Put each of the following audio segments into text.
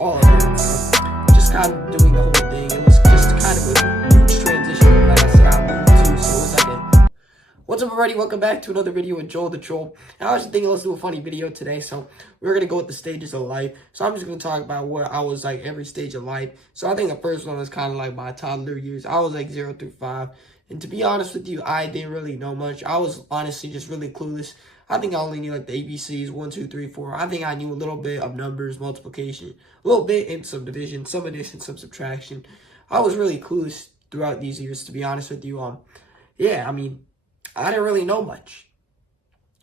all of that. So just kind of doing the whole thing. It was just kind of a huge transition. Like I said, I moved to, so it was like a what's up, everybody? Welcome back to another video with Joel the Troll. And I was thinking, let's do a funny video today. So we're gonna go with the stages of life. So I'm just gonna talk about what I was like every stage of life. So I think the first one was kind of like my toddler years. I was like 0 through 5. And to be honest with you, I didn't really know much. I was honestly just really clueless. I think I only knew like the ABCs, 1, 2, 3, 4. I think I knew a little bit of numbers, multiplication, a little bit in subdivision, some addition, some subtraction. I was really clueless throughout these years, to be honest with you. Yeah, I mean, I didn't really know much.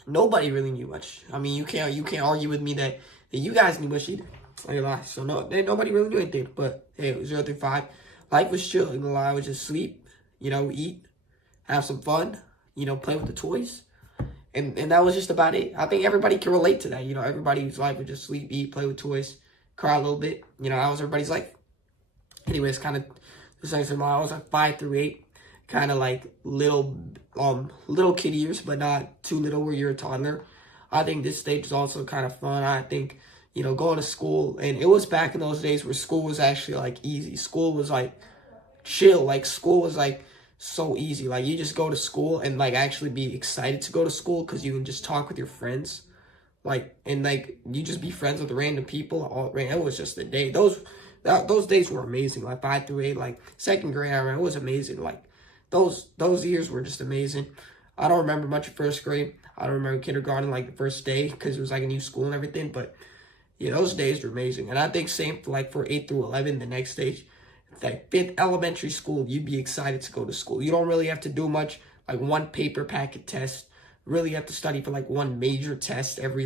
Nobody really knew much. I mean, you can't argue with me that you guys knew much either. I ain't lie. So nobody really knew anything. But hey, it was 0 through 5. Life was chill. You know, I would just sleep, eat, have some fun, play with the toys. And that was just about it. I think everybody can relate to that. Everybody's life would just sleep, eat, play with toys, cry a little bit. That was everybody's life. Anyways, kind of the same thing. I was like 5 through 8, kind of like little kid years, but not too little where you're a toddler. I think this stage is also kind of fun. I think, going to school, and it was back in those days where school was actually like easy. School was like chill. Like school was like so easy. Like you just go to school and like actually be excited to go to school because you can just talk with your friends, and you just be friends with random people. It was just a day. Those days were amazing. Like 5 through 8, like second grade, I remember, it was amazing. Like those years were just amazing. I don't remember much of first grade. I don't remember kindergarten, like the first day, because it was like a new school and everything. But yeah, those days were amazing. And I think same for 8 through 11, the next stage. That 5th elementary school, you'd be excited to go to school. You don't really have to do much, like one paper packet test. Really have to study for like one major test every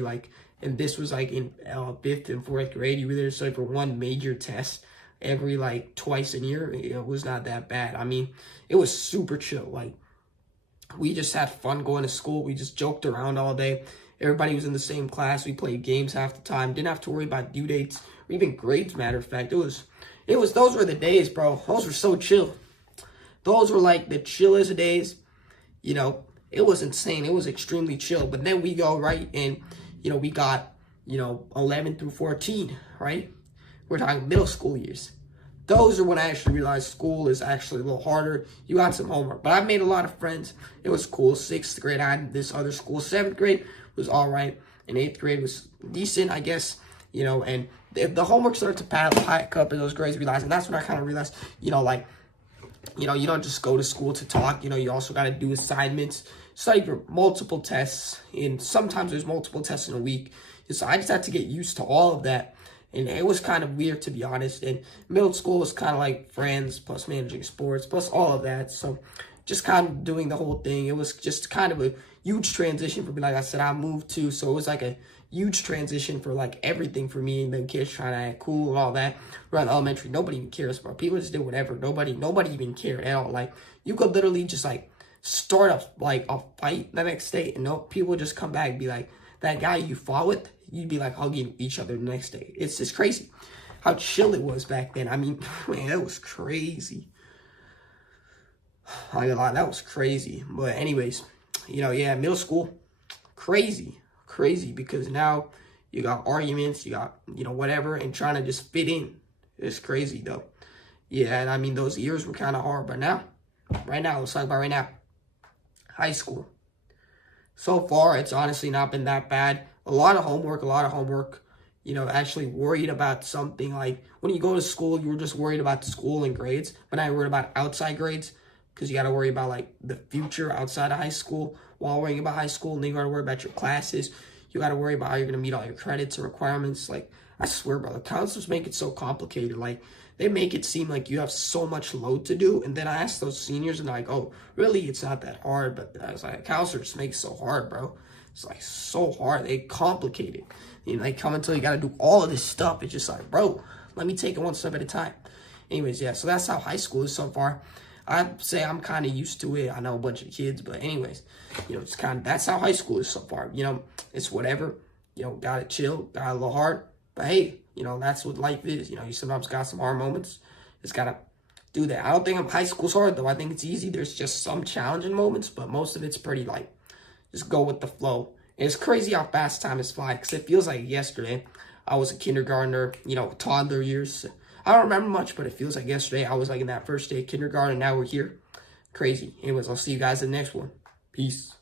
and this was like in 5th and 4th grade. You really study for one major test every twice a year. It was not that bad. I mean, it was super chill. Like we just had fun going to school. We just joked around all day. Everybody was in the same class. We played games half the time. Didn't have to worry about due dates or even grades, matter of fact. Those were the days, bro. Those were so chill. Those were like the chillest days. It was insane. It was extremely chill. But then we go, right, and, we got, 11 through 14, right? We're talking middle school years. Those are when I actually realized school is actually a little harder. You got some homework. But I made a lot of friends. It was cool. 6th grade, I had this other school. 7th grade was all right. And 8th grade was decent, I guess. And if the homework started to pack up in those grades, realized, and that's when I kind of realized, you don't just go to school to talk. You also got to do assignments, study for multiple tests, and sometimes there's multiple tests in a week. So I just had to get used to all of that, and it was kind of weird, to be honest. And middle school was kind of like friends plus managing sports plus all of that. So just kind of doing the whole thing. It was just kind of a huge transition for me. Like I said, I moved to, so it was like a huge transition for everything for me, and then kids trying to act cool and all that. Around elementary, nobody even cares about. People just did whatever. Nobody even cared at all. You could literally just start a fight the next day, and people would just come back and be like, that guy you fought with, you'd be hugging each other the next day. It's just crazy how chill it was back then. I mean, man, that was crazy. I ain't gonna lie, that was crazy. But anyways, yeah, middle school, crazy because now you got arguments, you got, whatever, and trying to just fit in. It's crazy though. Yeah, and I mean, those years were kind of hard, but right now, let's talk about right now. High school. So far, it's honestly not been that bad. A lot of homework, actually worried about something. When you go to school, you were just worried about school and grades, but now you're worried about outside grades, because you got to worry about the future outside of high school while worrying about high school. And then you got to worry about your classes. You got to worry about how you're going to meet all your credits and requirements. I swear, bro, the counselors make it so complicated. They make it seem like you have so much load to do. And then I asked those seniors, and they're like, oh, really? It's not that hard. But I was like, counselors make it so hard, bro. It's so hard. They complicate it. They come until you got to do all of this stuff. It's just bro, let me take it one step at a time. Anyways, yeah, so that's how high school is so far. I'd say I'm kind of used to it. I know a bunch of kids, but anyways, it's that's how high school is so far. It's whatever. Gotta chill, got a little hard, but hey, that's what life is. You sometimes got some hard moments. Just gotta do that. I don't think high school's hard though. I think it's easy. There's just some challenging moments, but most of it's pretty just go with the flow. And it's crazy how fast time is flying, because it feels like yesterday. I was a kindergartner, you know, toddler years. I don't remember much, but it feels like yesterday. I was like in that first day of kindergarten, and now we're here. Crazy. Anyways, I'll see you guys in the next one. Peace.